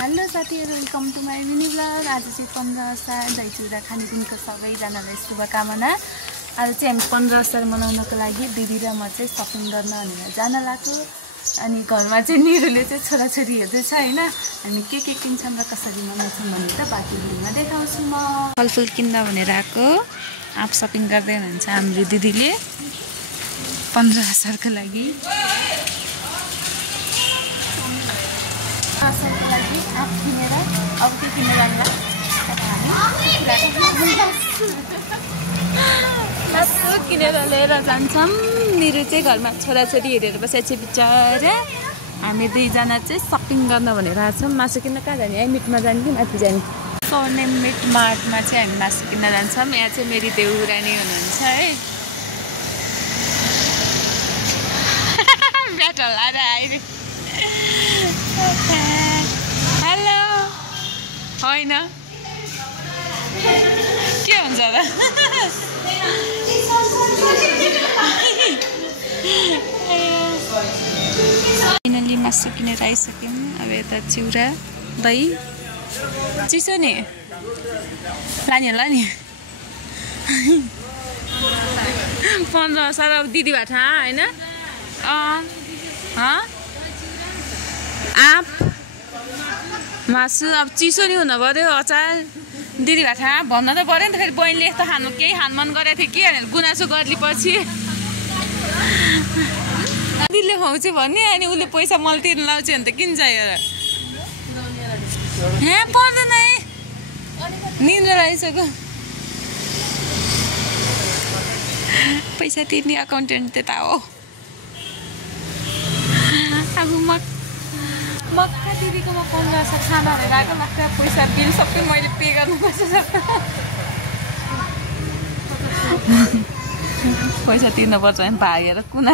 Hello साथीहरु, welcome to my mini blog. आज चाहिँ 15 असार दही चिउरा खाने दिनको सबैजनालाई शुभकामना। आज चाहिँ हामी 15 असार मनाउनको लागि दिदी र म चाहिँ सपिङ गर्न भनेर जान लाग्यो। अनि घरमा चाहिँ निरुले चाहिँ छोराछोरी हेर्दैछ हैन। हामी के किन्छौँ र कसरी मनाउँछौँ भने त बाँकी भिडियोमा देखाउँछु। म फलफुल किन्दा भनेर आएको। आप सपिङ गर्दै हुनुहुन्छ हाम्रो दिदीले 15 असारको लागि। असारको लागि आप किनेर अब के किनेर जान्ला लस्सु किनेर लिएर जान्छौँ। निरु चाहिँ घरमा छोराछोरी हेरेर बसेको छ बिचारा। हामी दुईजना चाहिँ सपिङ गर्न भनेर आएको छौँ। मासु किन्न कहाँ जाने? मिटमा जाने कि माथि जाने? स्वर्णिम मिट मार्टमा चाहिँ हामी मासु किन्न जान्छौँ। यहाँ चाहिँ मेरी देउरानी हुनुहुन्छ है। ब्याट हल्लाएर आइरे। हेलो होइन के हुन्छ र? फाइनली मासु किनेर आइसक्यौँ। अब यता चिउरा दही चिसो नि लाने होला नि। 15 असार अब दिदी भए थाहा होइन। आप मासु अब चिसो नि हुनु पर्यो। अचार दिदी भए थाहा भन्न त पऱ्यो नि त। फेरि बहिनीले यस्तो खानु केही खानु मन गरेको थियो कि भनेर गुनासो गर्ली पछि दिदीले खुवाउँछु भन्ने अनि उसले पैसा मैले तिर्नु लाउँछु भने त किन चाहियो र? यहाँ पर्दैन है निन्द्रा आइसक्यो। पैसा तिर्ने अकाउन्टेन्ट त्यता हो। अब मक्का दिदीकोमा 15 असार खाना भनेर आएको। लाग्छ पैसा बिल सबै मैले पे गर्नुपर्छ। पैसा तिर्नुपर्छ भने भागेर कुना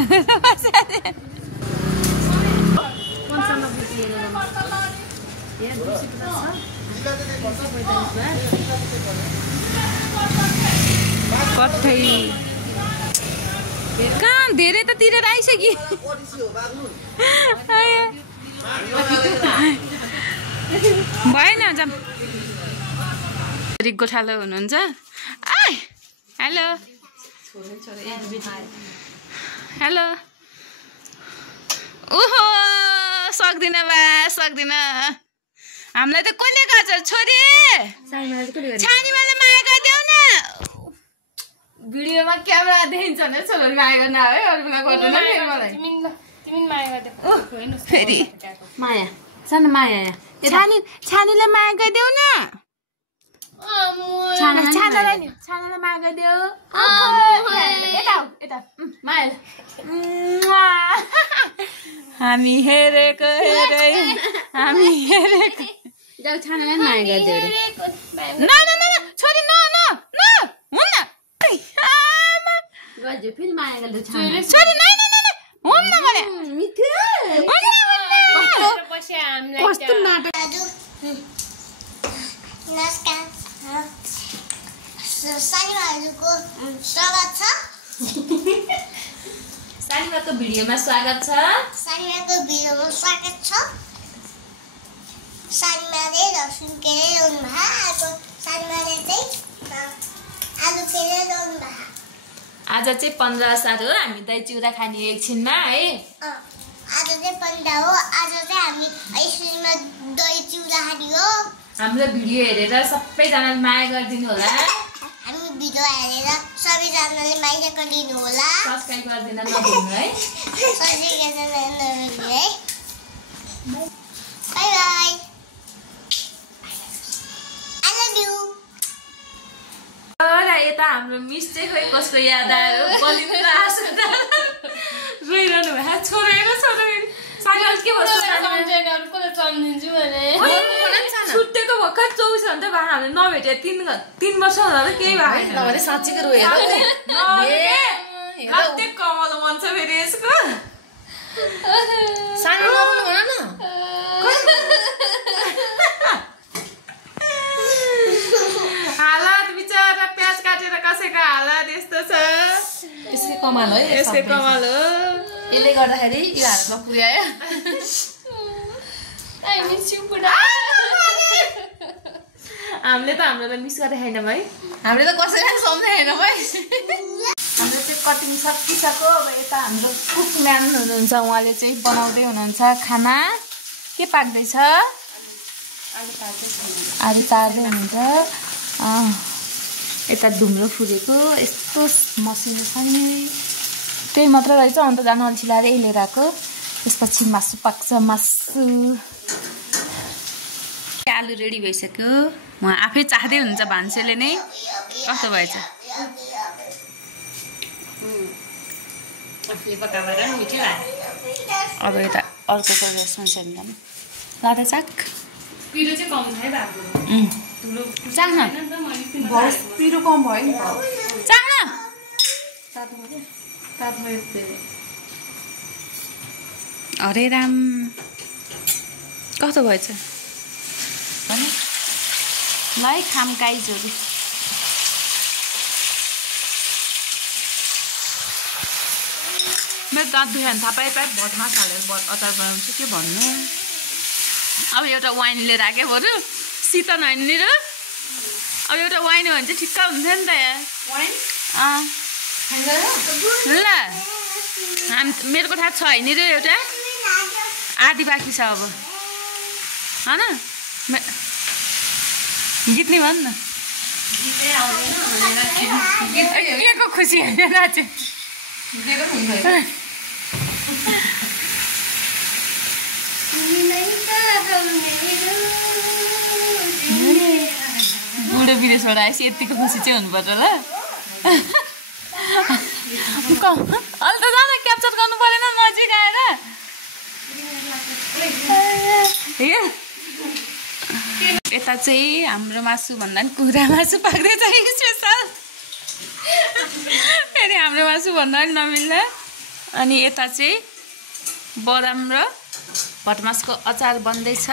कठै कहाँ धेरै त तिरेर आइसक्यो। भएन जाम। गोठालो हुनुहुन्छ। हेलो हेलो ओहो सक्दिनँ बा सक्दिनँ। हामीलाई त कसले गर्छ छोरी? छानीमाले माया गरिदेऊ न। भिडियोमा क्यामेरा देखिन्छ भने छोरी माया गर्न है। अरू बेला गर्दैन फेरि मलाई। फेरि माया सानो माया छानीलाई माया गरिदेऊ न। छानालाई माया गरिदेऊ। माया हामी हेरेको हेरे हामी हेरेको छानालाई माया गरिदेऊ रे। न छोरी न न न हुन्न गजो फेरि माया गर्दै छोरी। न हुन्न भने मिठो कस्तो नाटक। नमस्कार सानीमाहरूको स्वागत छ। सानीमाको भिडियोमा स्वागत छ। सानीमाको भिडियोमा स्वागत छ। सानीमाले लसुन केरे ल्याउनु भएको। सानीमाले चाहिँ आलु केरे ल्याउनु भएको। आज चाहिँ 15 असार हो। हामी दही चिउरा खाने एकछिनमा है। आज चाहिँ 15 हो। आज चाहिँ हामी एकछिनमा दही चिउरा खाने हो। हाम्रो भिडियो हेरेर सबैजनाले माया गरिदिनु होला। हामी भिडियो हेरेर सबैजनाले माया गरिदिनु होला। सब्स्क्राइब गरिदिन नभुल्नु है। सब्स्क्राइब गर्न नभुल्नु है। Bye bye. I love you. यता हाम्रो मिस चाहिँ खोइ कसको याद आयो। बलिनु आसु रोइरहनु भयो। छोरेर सानीमाले के भन्छ? छुट्टेको भर्खर 24 घन्टा भयो। हामीले नभेटे 3 वर्ष हुँदा त केही भएन। साँच्चीको रोएर कमल मन छ फेरि यसको। सानो नरोउनु भन न। हालत बिचारा प्याज काटेर कसैको हालत यस्तो छ। यसकै कमाल हो। यसकै कमाल हो। यसले गर्दाखेरि यो हालतमा पुर्यायो। I miss you, Buddha. हामीले त हामीलाई मिस गरे छैनौँ है हामीले त कसैलाई सम्झे छैनौँ है हाम्रो चाहिँ कटिङ सकिसक्यो अब यता हाम्रो कुक म्यान हुनुहुन्छ उहाँले चाहिँ बनाउँदै हुनुहुन्छ खाना के पाक्दैछ आलु तार्दै हुनुहुन्छ यता ढुङ्ग्रो फुलेको यस्तो मसिनो छ नि त्यही मात्र रहेछ अन्त जानु अल्छी लाएर यही लिएर आएको त्यसपछि मासु पाक्छ मासु आलु रेडी भइसक्यो उहाँ आफै चाख्दै हुनुहुन्छ भान्सेले नै कस्तो भएछ अब यता अर्को रेस्टुरेन्ट छ नि लाँदा चाक पिरो चाहिँ कम छ है बाबु चाख्न पिरो कम भयो नि चाख्न अरे राम कस्तो भएछ ल है खाम गाइजहरू मेरो दाँत दुख्यो भने थाहा पाएँ भटमास हालेर अचार बनाउँछु के भन्नु अब एउटा वाइन लिएर आएको बरु शीतल होइन नि र अब एउटा वाइन हो भने चाहिँ ठिक्क हुन्थ्यो नि त यहाँ ल मेरो थाहा छ होइन र एउटा आधी बाँकी छ अब होइन गीत नि भन् न के को खुसी होइन नाच्यो बुढो विदेशबाट आएपछि यतिको खुसी चाहिँ हुनुपर्छ ल अहिले त जान क्याप्चर गर्नु परेन नजिक आएर यता चाहिँ हाम्रो मासु भन्दा पनि कुखुरा मासु पाक्दैछ स्पेसल फेरि हाम्रो मासु भन्दा पनि नमिल्दा अनि यता चाहिँ बदाम र भटमासको अचार बन्दैछ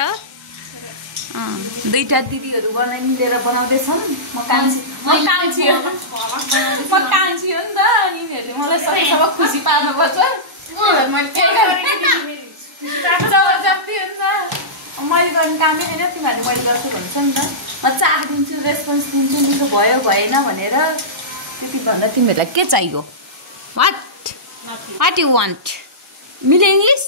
दुईटा दिदीहरू मिलेर बनाउँदैछन् म कान्छी हो नि त अनि यिनीहरूले मलाई सबैसँग खुसी पार्नुपर्छ जबरजस्ती हुन्छ मैले गर्ने कामै होइन तिमीहरूले मैले गर्छु भन्छ नि त म चाख दिन्छु रेस्पोन्स दिन्छु निको भयो भएन भनेर त्यति भन्दा तिमीहरूलाई के चाहियो वाट यु वान्ट मिल्यो इङ्ग्लिस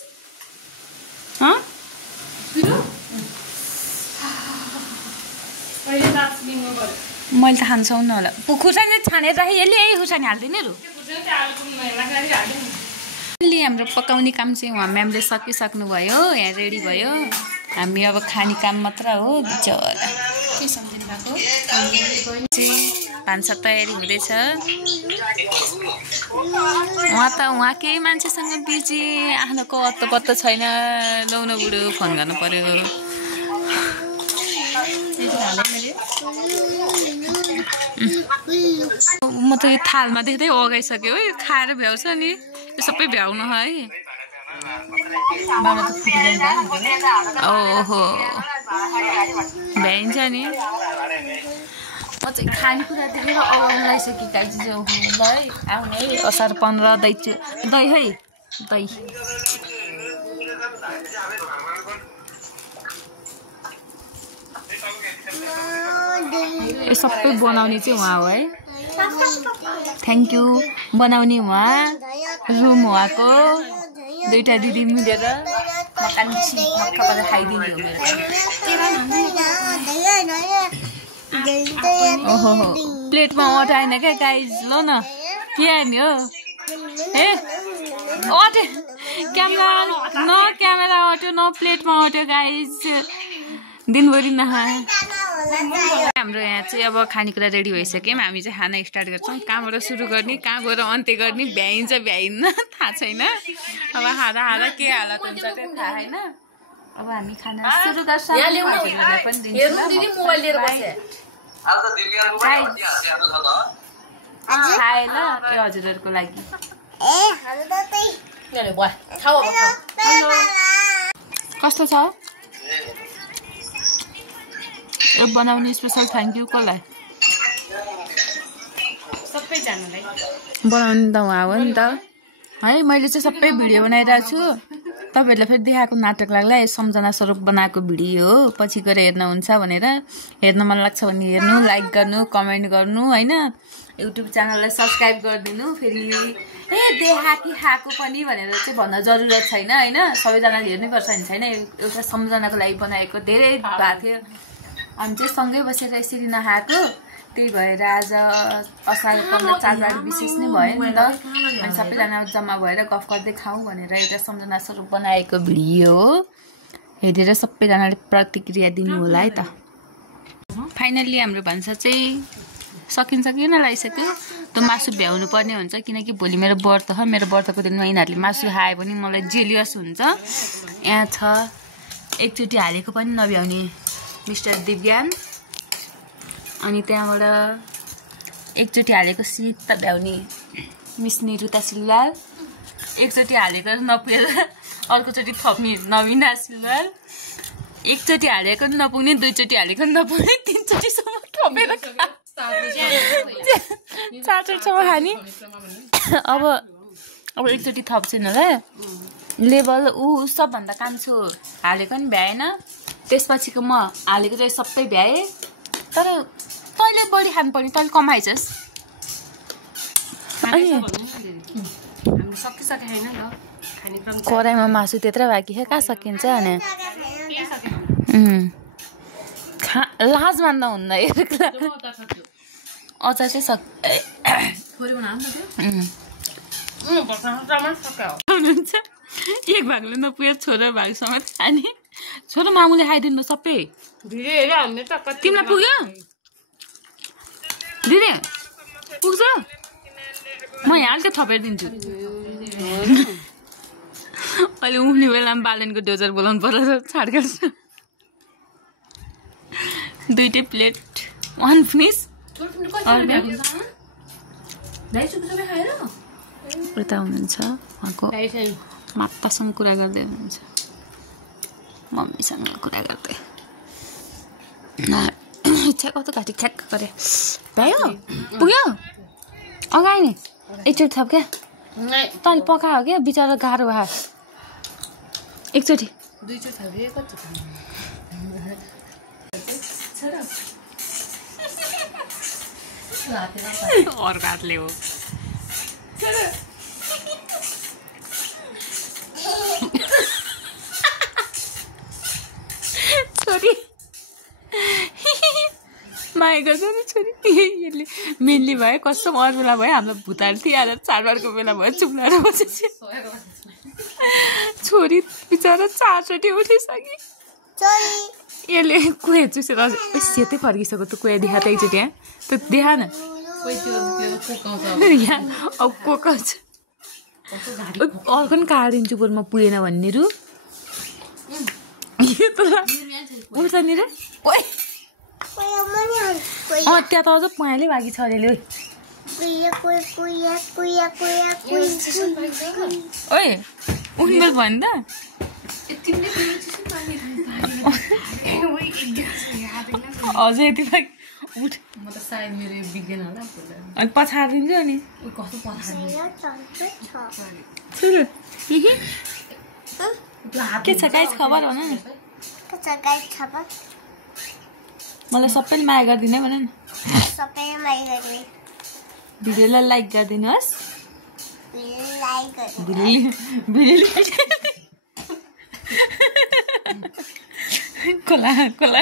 मैले त खान्छौँ न होला खुर्सानी छानेर राखेँ यसले यही खुर्सानी हाल्दिनँ अहिले हाम्रो पकाउने काम चाहिँ उहाँ म्यामले सकिसक्नुभयो यहाँ रेडी भयो हामी अब खाने काम मात्र हो बिचरा के सम्झिनु भएको भान्सा तयारी हुँदैछ उहाँ केही मान्छेसँग बिजी आफ्नोको अत्तो पत्तो छैन लाउन बुढो फोन गर्नु पर्यो म त यो थालमा देख्दै ओगाइसक्यो है खाएर भ्याउँछ नि यो सबै भ्याउनु है ओहो भ्याइन्छ नि म चाहिँ खानेकुरा देखेर अगाउनु लागिसकेँ काजी जाऊ ल है आउने है असार 15 दही है दही यो सबै बनाउने चाहिँ उहाँ हो है थ्याङ्क यू बनाउने उहाँ रुम उहाँको दुईटा दिदी मिलेर म कान्छी मक्का गरेर खाइदिने हो मेरो ओहो प्लेटमा अटाएन क्या गाइज ल न के हाल्ने हो ए अट्यो क्यामेरा अट्यो न प्लेटमा अट्यो गाइज दिनभरि नखा हाम्रो यहाँ चाहिँ अब खानेकुरा रेडी भइसक्यौँ हामी चाहिँ खाना स्टार्ट गर्छौँ कहाँबाट सुरु गर्ने कहाँ गएर अन्त्य गर्ने भ्याइन्छ भ्याइन्न थाहा छैन अब खाँदा के हालत हुन्छ त्यो थाहा छैन अब हामी खाना सुरु गर्छौँ खाए ल हजुरहरूको लागि कस्तो छ यो बनाउने स्पेसल थ्याङ्क यू कसलाई सबैजनालाई बनाउनु त उहाँ हो नि त है मैले चाहिँ सबै भिडियो बनाइरहेको छु तपाईहरुले फेरि देखाएको नाटक लाग्ला यो सम्झना स्वरूप बनाएको भिडियो हो पछि गएर हेर्नुहुन्छ भनेर हेर्न मन लाग्छ भने हेर्नु लाइक गर्नु कमेन्ट गर्नु हैन युट्युब च्यानललाई सब्स्क्राइब गरिदिनु फेरि देखाकी खाएको पनि भनेर चाहिँ भन्न जरुरत छैन हैन सबैजनाले हेर्नै पर्छ नि छैन एउटा सम्झनाको लागि बनाएको धेरै भएको थियो हामी चाहिँ सँगै बसेर यसरी नखाएको त्यही भएर आज असार 15 चाडबाड विशेष नै भयो नि त अनि सबैजना जम्मा भएर गफ गर्दै खाऊँ भनेर एउटा सम्झना स्वरूप बनाएको भिडियो हो हेरेर सबैजनाले प्रतिक्रिया दिनु होला है त फाइनल्ली हाम्रो भान्सा चाहिँ सकिन्छ कि नलागिसक्यो त्यो मासु भ्याउनु पर्ने हुन्छ किनकि भोलि मेरो व्रत छ मेरो व्रतको दिनमा यिनीहरूले मासु खाए पनि मलाई जेलियस हुन्छ यहाँ छ एकचोटि हालेको पनि नभ्याउने मिस्टर दिव्यान अनि त्यहाँबाट एकचोटि हालेको शीत भ्याउने मिस निरुता सिलवाल एकचोटि हालेको नपुगेर अर्कोचोटि थप्ने नवीना सिलवाल एकचोटि हालेको नपुग्ने दुईचोटि हालेको नपुग्ने तीनचोटिसम्म थपेर चारचोटिसम्म खाने अब एकचोटि थप्छन् होला लेभल सबभन्दा कान्छो हालेको पनि भ्याएन त्यसपछिको म हालेको चाहिँ सबै भ्याएँ तर तैँले बढी खानु पर्ने तैँले कमाइछस् कराईमा मासु त्यत्रो बाँकी छ कहाँ सकिन्छ भने लाज मान्दा हुन्न अचार चाहिँ एक भागले नपुग्यो छोरो भागसम्म खाने छोरो मामुले खाइदिनु सबै तिमीलाई पुग्यो दिदी पुग्छ म यहाँ हल्का थपेर दिन्छु अहिले उफ्ने बेलामा बालनको डोजर बोलाउनु पर्छ छाड गर्छ दुईटै प्लेट वान फिनिस उता हुनुहुन्छ उहाँको मातासँग कुरा गर्दै हुनुहुन्छ मम्मीसँग कुरा गर्दै इच्छा कस्तो घाँटी ठ्याक्क गरे भ्यायो पुग्यो अगाडि नि एकचोटि थप क्या तैँले पकायो क्या बिचरा गाह्रो भयो एकचोटि अर्को हातले हो छोरी माया गर्छ नि छोरी यसले मेनली भयो कस्तो अरू बेला भयो हाम्रो भुतार थिएर चाडबाडको बेला भयो चुप्लाएर बसेछ छोरी बिचरा 4 चोटि उठिसक्यो यसले कुहे चुसेर सेतै फर्किसक्यो त्यो कुहे देखा त एकचोटि यहाँ त्यो देखा न अब कोकाउँछ अर्को पनि काटिदिन्छु बरु म पुगेन भन्ने रु उल्छ नि र त्यहाँ त अझ पयालै बाँकी छ अरे ओए उनीहरू भयो नि त अझ यति बाँकी उठ म त सायद मेरो बिग्रेन होला अनि पछाड दिन्छु अनि कस्तो के छ गाइस खबर भन न मलाई सबैले माया गरिदिनु भन न सबैले माया गरिदिनु भिडियोलाई लाइक गरिदिनुहोस् कोला कोला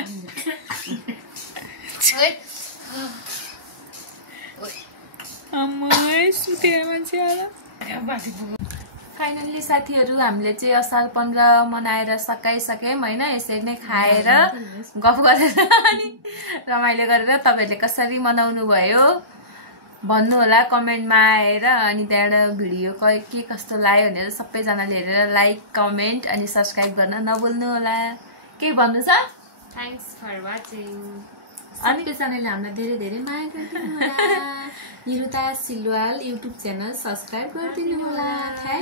फाइनल्ली साथीहरू हामीले चाहिँ असार 15 मनाएर सकाइसक्यौँ होइन यसरी नै खाएर गफ गरेर अनि रमाइलो गरेर तपाईँहरूले कसरी मनाउनु भयो भन्नु होला कमेन्टमा आएर अनि त्यहाँबाट भिडियो के कस्तो लाग्यो भनेर सबैजनाले हेरेर लाइक कमेन्ट अनि सब्स्क्राइब गर्न नभुल्नु होला के भन्नु छ थ्याङ्क्स फर वाचिङ सबैजनाले हामीलाई धेरै धेरै माया गरिदिनु होला Niruta Silwal YouTube channel subscribe गरिदिनु होला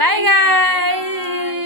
बाइ गाइस